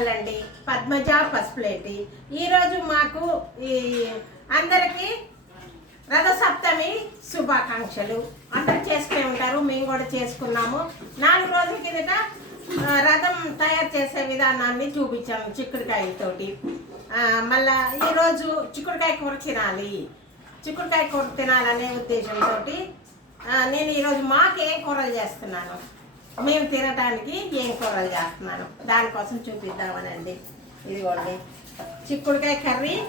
Channel అండి పద్మజ పసుపులేటి ఈరోజు మాకు ఈ అందరికీ రథసప్తమి శుభాకాంక్షలు. అందరు చేసుకునే ఉంటారు మేము కూడా చేసుకున్నాము. నాలుగు రోజుల కిందట రథం తయారు చేసే విధానాన్ని చూపించాము చిక్కుడుకాయతోటి మళ్ళా ఈరోజు చిక్కుడుకాయ కూర తినాలి. చిక్కుడుకాయ కూర తినాలనే ఉద్దేశంతో నేను ఈరోజు మాకు ఏం కూరలు చేస్తున్నాను? మేము తినడానికి ఏం కూరలు చేస్తున్నాను? దానికోసం చూపిద్దామనండి. ఇదిగోండి. చిక్కుడుకాయ కర్రీ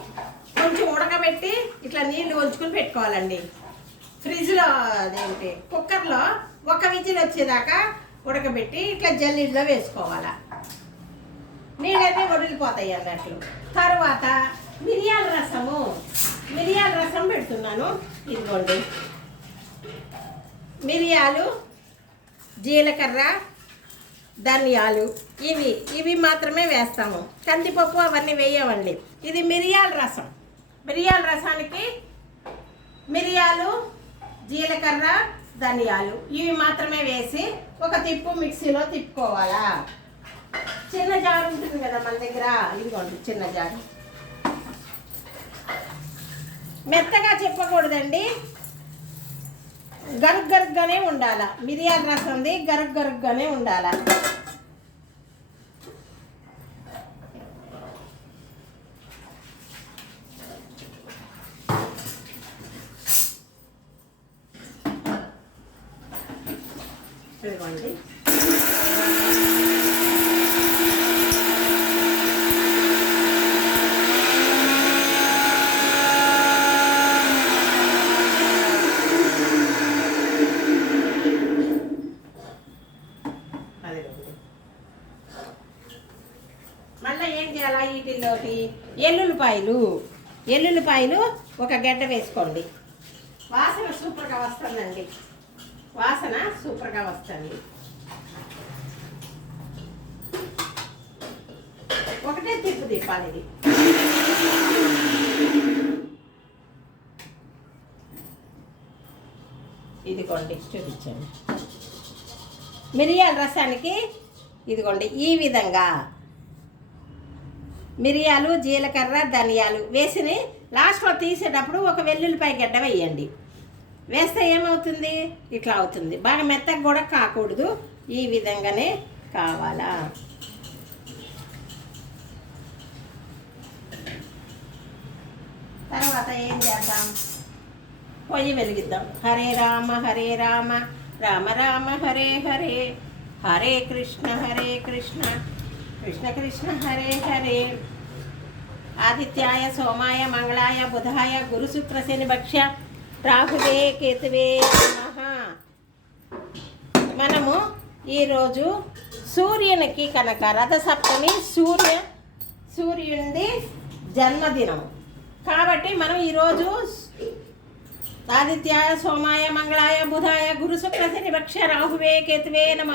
కొంచెం ఉడకబెట్టి ఇట్లా నీళ్ళు ఉంచుకుని పెట్టుకోవాలండి. ఫ్రిడ్జ్లో అదేంటి? కుక్కర్లో ఒక విజిల్ వచ్చేదాకా ఉడకబెట్టి ఇట్లా జల్లీలో వేసుకోవాలా. నీళ్ళన్నీ వదిలిపోతాయి అన్నట్లు. తర్వాత మిరియాల రసము. మిరియాల రసం పెడుతున్నాను. ఇదిగోండి. మిరియాలు జీలకర్ర ధనియాలు ఇవి ఇవి మాత్రమే వేస్తాము. కందిపప్పు అవన్నీ వేయమండి ఇది మిరియాల రసం. మిరియాల రసానికి మిరియాలు జీలకర్ర ధనియాలు ఇవి మాత్రమే వేసి ఒక తిప్పు మిక్సీలో తిప్పుకోవాలా? చిన్న జారు ఉంటుంది కదా మన దగ్గర? ఇదిగోండి చిన్న జారు. మెత్తగా చెప్పకూడదండి. గరుగ్ గరుగ్గానే ఉండాల. మిరియాల ఉంది గరుగ్ గరుగ్గానే ఉండాల ఇదిగోండి అదిగోండి మళ్ళీ ఏం చేయాలా వీటిల్లోకి ఎల్లుల్లిపాయలు. ఎల్లుల్లిపాయలు ఒక గడ్డ వేసుకోండి. వాసన సూపర్గా వస్తుందండి. వాసన సూపర్గా వస్తుంది. ఒకటే తిప్పు దీపాలు ఇది. ఇదిగోండి చూపించండి. మిరియాల రసానికి ఇదిగోండి ఈ విధంగా మిరియాలు జీలకర్ర ధనియాలు వేసిని లాస్ట్లో తీసేటప్పుడు ఒక వెల్లుల్లిపాయ గడ్డ వేయండి. వేస్తే ఏమవుతుంది? ఇట్లా అవుతుంది. బాగా మెత్తగా కూడా కాకూడదు. ఈ విధంగానే కావాలా? తర్వాత ఏం చేద్దాం? పొయ్యి వెలిగిద్దాం. హరే రామ హరే రామ రామ రామ హరే హరే హరే కృష్ణ హరే కృష్ణ. కృష్ణ కృష్ణ హరే హరే ఆదిత్యాయ సోమాయ మంగళాయ బుధాయ గురు భక్ష్య రాహువే కేతువే నమః మనము ఈరోజు సూర్యునికి కనుక రథసప్తమి సూర్య సూర్యునిది జన్మదినం. కాబట్టి మనం ఈరోజు ఆదిత్యాయ సోమాయ మంగళాయ బుధాయ గురు శుక్ర భక్ష రాహువే కేతువే నమ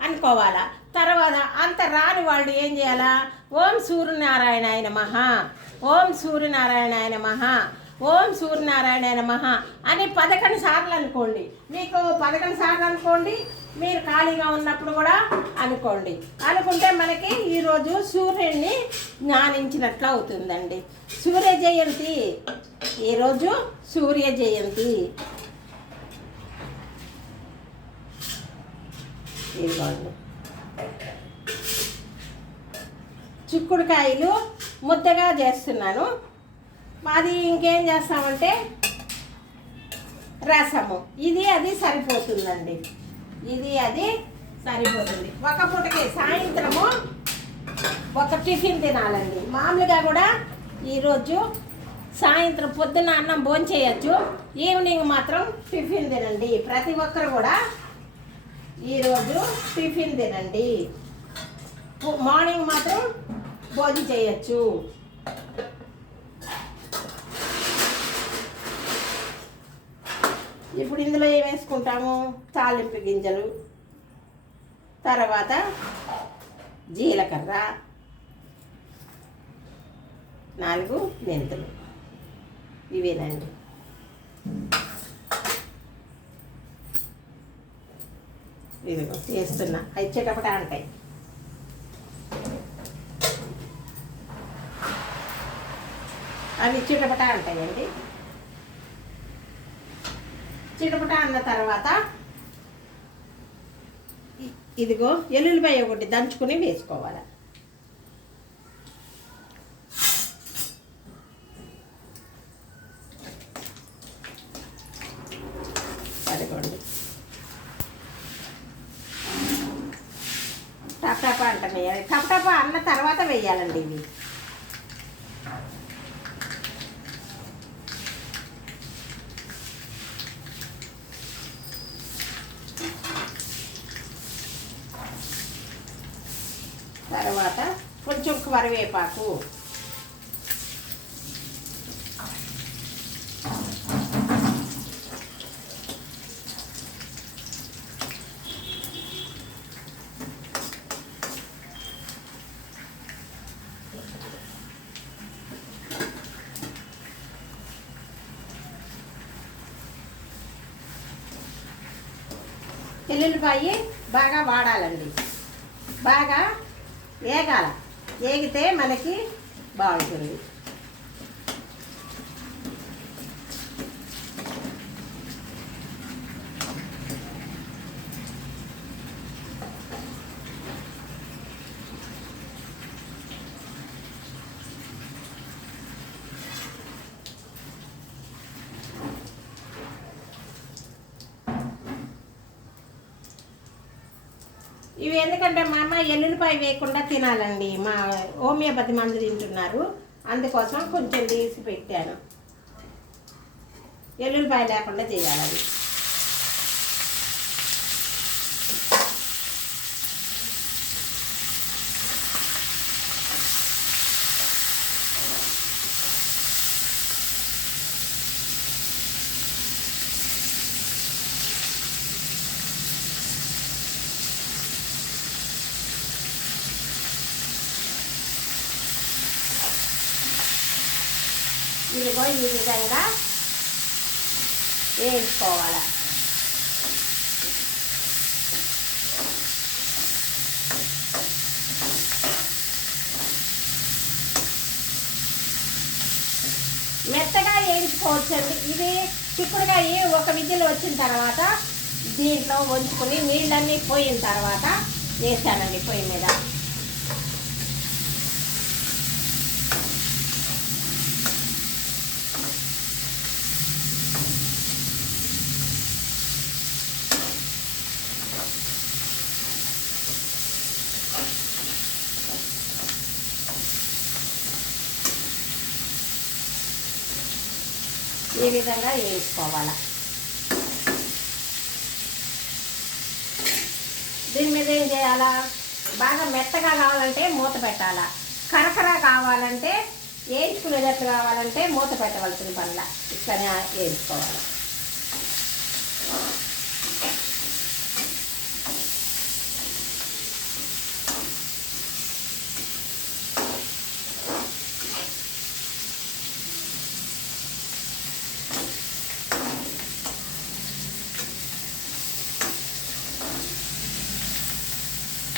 అనుకోవాలా? తర్వాత అంత రాని వాళ్ళు ఏం చేయాలా? ఓం సూర్యనారాయణ ఆయన మహా ఓం సూర్యనారాయణాయన మహా ఓం సూర్యనారాయణ మహా అని పదకొండు సార్లు అనుకోండి. మీకు పదకొండు సార్లు అనుకోండి మీరు ఖాళీగా ఉన్నప్పుడు కూడా అనుకోండి. అనుకుంటే మనకి ఈరోజు సూర్యుడిని జ్ఞానించినట్లు అవుతుందండి. సూర్య జయంతి. ఈరోజు సూర్య జయంతి. ఇదిగోండి. చిక్కుడుకాయలు ముద్దగా చేస్తున్నాను. మాది ఇంకేం చేస్తామంటే రసము. ఇది అది సరిపోతుందండి. ఇది అది సరిపోతుంది. ఒక పూటకి సాయంత్రము ఒక టిఫిన్ తినాలండి. మామూలుగా కూడా ఈరోజు సాయంత్రం పొద్దున అన్నం భోంచేయచ్చు. ఈవినింగ్ మాత్రం టిఫిన్ తినండి. ప్రతి ఒక్కరు కూడా ఈరోజు టిఫిన్ తినండి. మార్నింగ్ మాత్రం భోజనం చేయొచ్చు. ఇప్పుడు ఇందులో ఏం వేసుకుంటాము? తాలింపు గింజలు. తర్వాత జీలకర్ర. నాలుగు మెంతులు. ఇవేనండి. ఇదిగో వేస్తున్నా ఇచ్చేటప్పుడు అంటాయి అవి చిటపట అంటాయండి చిటపట అన్న తర్వాత ఇదిగో ఎల్లుల్లిపాయ ఒకటి దంచుకుని వేసుకోవాలి. వేయాలండి ఇవి. తర్వాత కొంచెం కరివేపాకు. ఎల్లుల్లిపాయి బాగా వాడాలండి. బాగా వేగాల వేగితే మనకి బాగుంటుంది. ఇవి ఎందుకంటే మా అమ్మ ఎల్లుల్లిపాయ వేయకుండా తినాలండి. మా హోమియోపతి మందు తింటున్నారు. అందుకోసం కొంచెం తీసి పెట్టాను. ఎల్లుల్లిపాయ లేకుండా చేయాలి ఇదిగో ఈ విధంగా వేయించుకోవాలి. మెత్తగా వేయించుకోవచ్చండి. ఇది చిక్కుడుకాయ ఒక విద్యలు వచ్చిన తర్వాత దీంట్లో వంచుకొని నీళ్ళన్నీ పోయిన తర్వాత వేసానండి పొయ్యి మీద. ఈ విధంగా వేసుకోవాలి దీని మీద ఏం చేయాలా? బాగా మెత్తగా కావాలంటే మూత పెట్టాలా. కరకర కావాలంటే వేయించుకునేటట్టు కావాలంటే మూత పెట్టవలసిన పనిలా. ఇట్లనే వేయించుకోవాలి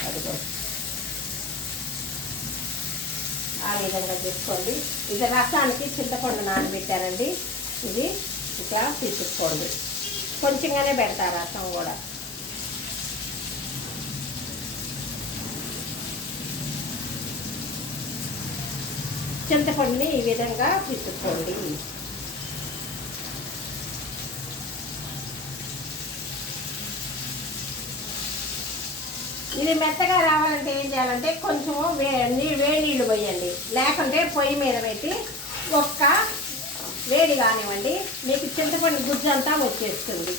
అదిగో ఆ తీసుకోండి ఇది రసానికి చింతపండు నానబెట్టారండి ఇది ఇట్లా తీసుకోండి కొంచెంగానే పెడతా రసం కూడా. చింతపండుని ఈ విధంగా తీసుకోండి. ఇది మెత్తగా రావాలంటే ఏం చేయాలంటే కొంచెం వే నీ వేడి నీళ్ళు పోయండి. లేకుంటే పొయ్యి మీద పెట్టి ఒక్క వేడి కానివ్వండి మీకు చింతపండు గుజ్జు అంతా వచ్చేస్తుంది.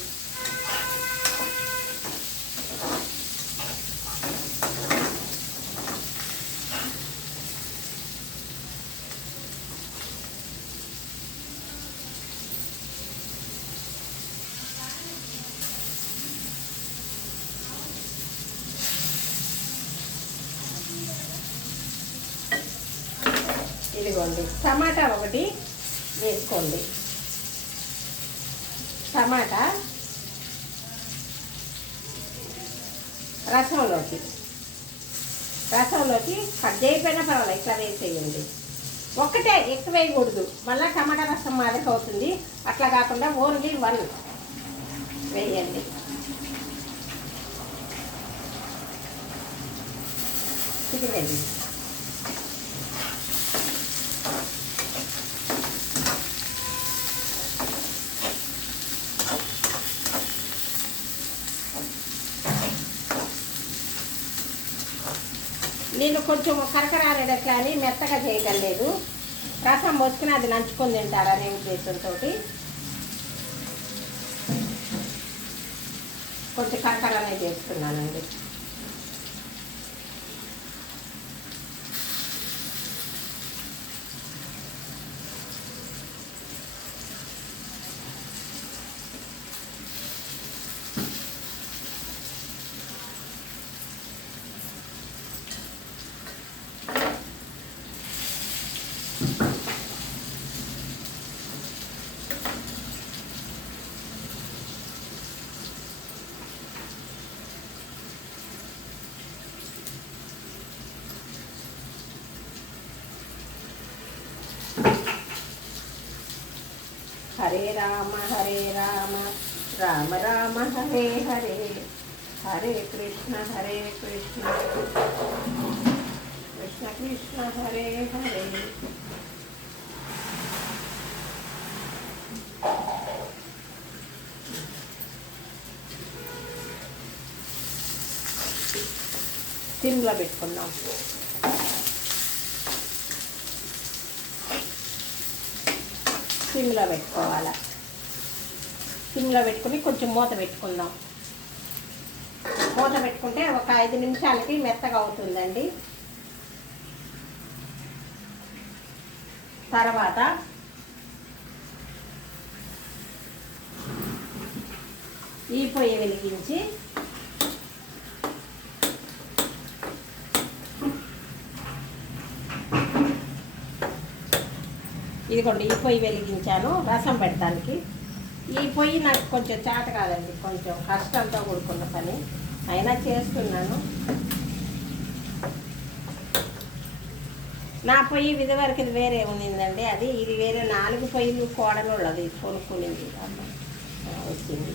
ఇదిగోండి. టమాటా ఒకటి వేసుకోండి. టమాటా రసంలోకి. రసంలోకి కట్ చేయకపోయినా పర్వాలేదు ఇట్లా వేసేయండి. ఒక్కటే ఎక్కువ వేయకూడదు. మళ్ళీ టమాటా రసం మాదిరి అవుతుంది. అట్లా కాకుండా ఓన్లీ వన్ వేయండి. చికెన్ నేను కొంచెం కరకరానేటట్లా అని మెత్తగా చేయగలేదు రసం పోసుకుని అది నంచుకొని తింటారనే ఉద్దేశంతో కొంచెం కరకరనే చేస్తున్నానండి. హరే రామ హరే రామ రామ రామ హరే హరే హరే కృష్ణ హరే కృష్ణ కృష్ణ కృష్ణ హరే హరే సిమ్లో పెట్టుకుందాం సిమ్లో పెట్టుకోవాలి? సిమ్లో పెట్టుకుని కొంచెం మూత పెట్టుకుందాం. మూత పెట్టుకుంటే ఒక ఐదు నిమిషాలకి మెత్తగా అవుతుందండి. తర్వాత ఈ పొయ్యి వెలిగించి ఇదిగోండి ఈ పొయ్యి వెలిగించాను రసం పెట్టడానికి. ఈ పొయ్యి నాకు కొంచెం చేత కాదండి కొంచెం కష్టంతో కూడుకున్న పని. అయినా చేస్తున్నాను. నా పొయ్యి ఇది వరకు ఇది వేరే ఉన్నిందండి అది ఇది వేరే నాలుగు పొయ్యిలు కోడలు అది కొనుక్కునింది వచ్చింది.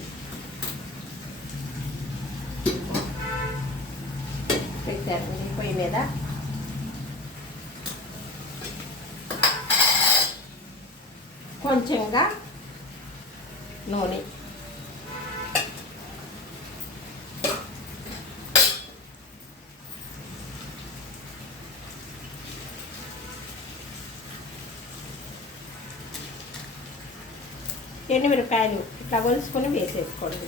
పెట్టారు ఈ పొయ్యి మీద. కొంచెంగా నూనె. ఎండుమిరపకాయలు ఇట్లా కొలుసుకొని వేసేసుకోండి.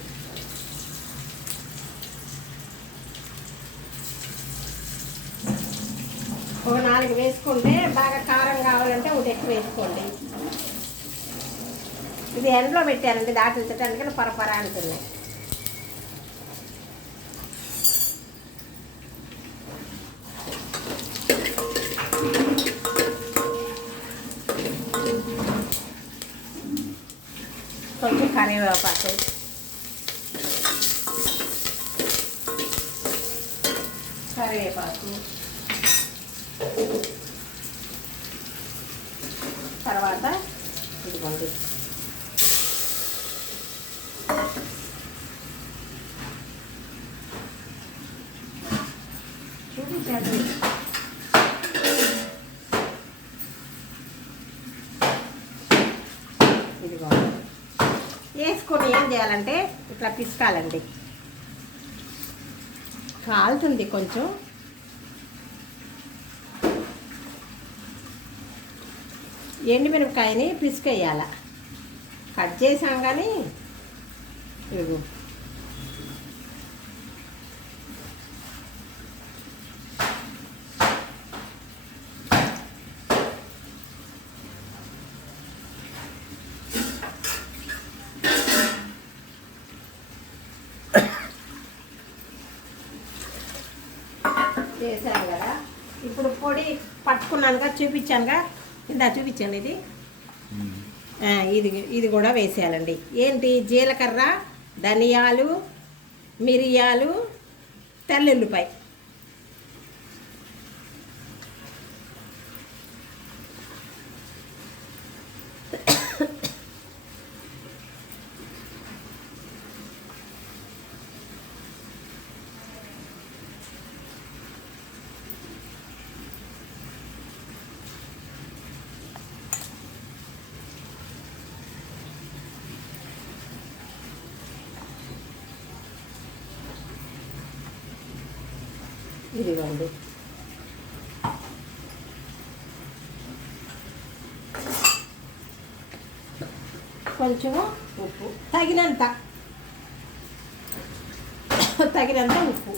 ఒక నాలుగు వేసుకుంటే బాగా కారం కావాలంటే ఒకటి ఎక్కువ వేసుకోండి. ఇది ఎండలో పెట్టారండి దాటిని తిట్టడానికి పరపర అంటున్నాయి కొంచెం కరివేపాకు. కరివేపాకు. తర్వాత ఇదిగోండి చూపించారు ఇదిగో వేసుకొని ఏం చేయాలంటే ఇట్లా పిసకాలండి. కాలుతుంది కొంచెం. ఎండుమిరపకాయని పిసికేయాల. కట్ చేసాం కానీ చేశాను కదా. ఇప్పుడు పొడి పట్టుకున్నానుగా చూపించానుగా. ఇందా చూపించాను ఇది. ఇది ఇది కూడా వేసేయాలండి. ఏంటి? జీలకర్ర ధనియాలు మిరియాలు తెల్లుల్లిపాయ. ఇదిగోండి కొంచెము ఉప్పు. తగినంత. తగినంత ఉప్పు.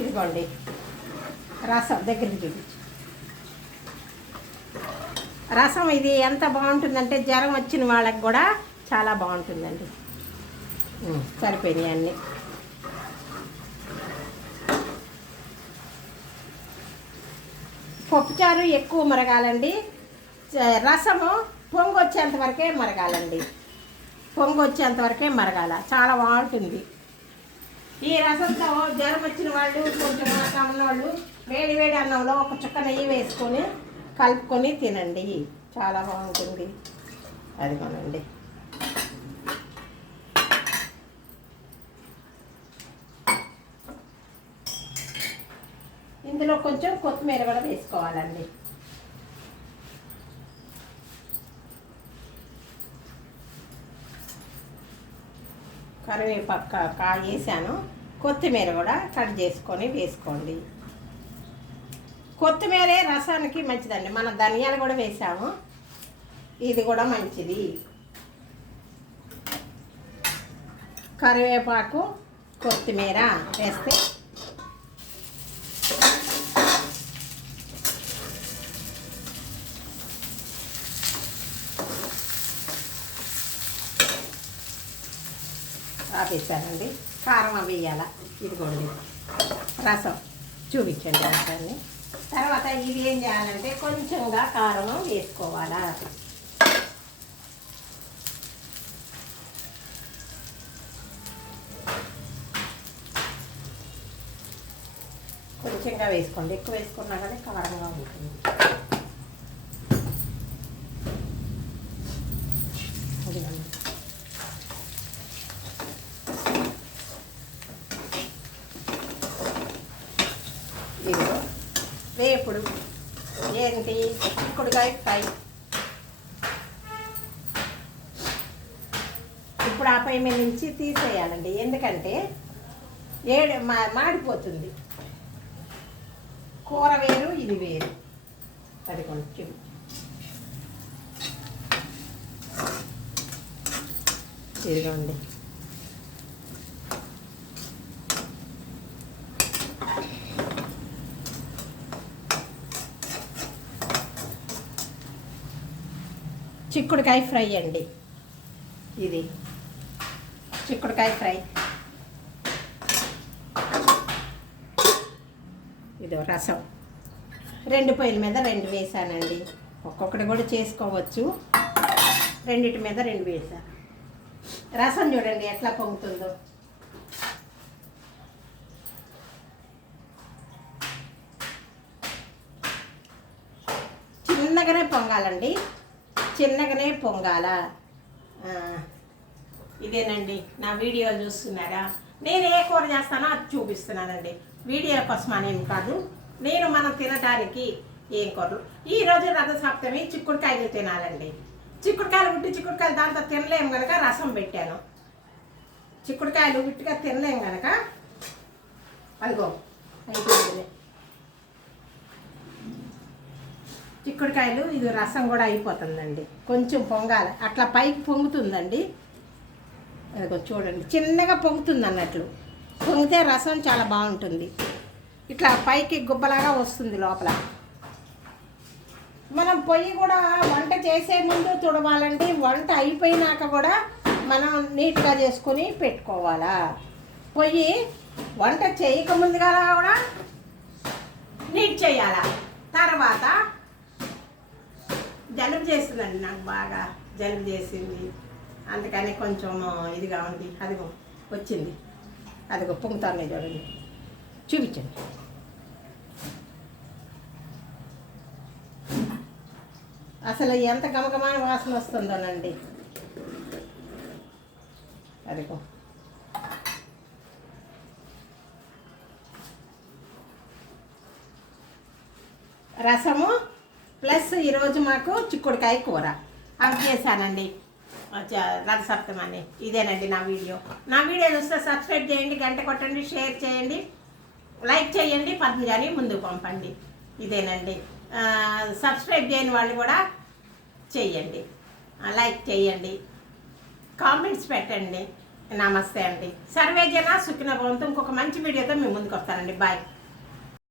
ఇదిగోండి. రసం దగ్గరికి చూపించు రసం ఇది ఎంత బాగుంటుందంటే జ్వరం వచ్చిన వాళ్ళకి కూడా చాలా బాగుంటుందండి. సరిపోయినాయి అన్నీ. పప్పుచారు ఎక్కువ మరగాలండి. రసము పొంగు వచ్చేంత వరకే మరగాలండి. పొంగు వచ్చేంత వరకే మరగాల. చాలా బాగుంటుంది. ఈ రసంతో జ్వరం వచ్చిన వాళ్ళు కొంచెం అట్లా ఉన్నవాళ్ళు వేడి వేడి అన్నంలో ఒక చుక్క నెయ్యి వేసుకొని కలుపుకొని తినండి. చాలా బాగుంటుంది. అది కొనండి ఇందులో కొంచెం కొత్తిమీర కూడా వేసుకోవాలండి. కరివేపాకు కాయ వేసాను కొత్తిమీర కూడా కట్ చేసుకొని వేసుకోండి. కొత్తిమీరే రసానికి మంచిదండి. మన ధనియాలు కూడా వేసాము. ఇది కూడా మంచిది. కరివేపాకు కొత్తిమీర వేస్తే ఆపేసానండి. కారం అవి ఇది ఇదిగోండి. రసం. చూపించండి రసాన్ని. తర్వాత ఇది ఏం చేయాలంటే కొంచెంగా కారం వేసుకోవాలా. కొంచెంగా వేసుకోండి. ఎక్కువ వేసుకున్నా కానీ కారంగా ఉంటుంది అదిగోండి ఇదిగో వేపుడు ఏంటి చిక్కుడుకాయ ఫ్రై ఇప్పుడు ఆ పై మీద నుంచి తీసేయాలండి. ఎందుకంటే ఏడు మా మాడిపోతుంది. కూర వేరు ఇది వేరు. అది కొంచెం. ఇదిగోండి. చిక్కుడుకాయ ఫ్రై అండి. ఇది. చిక్కుడుకాయ ఫ్రై. ఇది రసం. రెండు పొయ్యిల మీద రెండు వేసానండి. ఒక్కొక్కటి కూడా చేసుకోవచ్చు. రెండిటి మీద రెండు వేసాను. రసం చూడండి ఎట్లా పొంగుతుందో. చిన్నగానే పొంగాలండి. చిన్నగానే పొంగాల. ఇదేనండి నా వీడియో చూస్తున్నారా? నేను ఏ కూర చేస్తానో అది చూపిస్తున్నానండి. వీడియో కోసం కాదు నేను మనం తినడానికి ఏం కూరలు? ఈరోజు రథసప్తమి చిక్కుడుకాయలు తినాలండి. చిక్కుడుకాయలు ఉట్టి చిక్కుడుకాయలు దాంతో తినలేము కనుక రసం పెట్టాను. చిక్కుడుకాయలు ఉట్టిగా తినలేము కనుక అదిగో అయిపోయింది. చిక్కుడుకాయలు ఇది రసం కూడా అయిపోతుందండి. కొంచెం పొంగాలి. అట్లా పైకి పొంగుతుందండి. అదిగో చూడండి చిన్నగా పొంగుతుంది అన్నట్లు. పొంగితే రసం చాలా బాగుంటుంది. ఇట్లా పైకి గుబ్బలాగా వస్తుంది లోపల. మనం పొయ్యి కూడా వంట చేసే ముందు తుడవాలండి. వంట అయిపోయినాక కూడా మనం నీట్గా చేసుకొని పెట్టుకోవాలా. పొయ్యి వంట చేయకముందుగా కూడా నీట్ చేయాలా. తర్వాత జలుబు చేసిందండి నాకు బాగా. జలుబు చేసింది. అందుకని కొంచెం ఇదిగా ఉంది. అదిగో వచ్చింది. అదిగో పొంగుతాను చూడండి. చూపించండి. అసలు ఎంత గమగమాన వాసన వస్తుందోనండి. అదిగో. రసము ప్లస్ ఈరోజు మాకు చిక్కుడుకాయ కూర. అవి చేశానండి. రథసప్తం అని. ఇదేనండి నా వీడియో. నా వీడియో చూస్తే సబ్స్క్రైబ్ చేయండి గంట కొట్టండి షేర్ చేయండి లైక్ చేయండి పద్మజాని ముందుకు పంపండి. ఇదేనండి. సబ్స్క్రైబ్ చేయని వాళ్ళు కూడా చెయ్యండి లైక్ చేయండి. కామెంట్స్ పెట్టండి. నమస్తే అండి. సర్వే జన సుఖిన భవంతో. ఇంకొక మంచి వీడియోతో మీ ముందుకు వస్తానండి. బాయ్.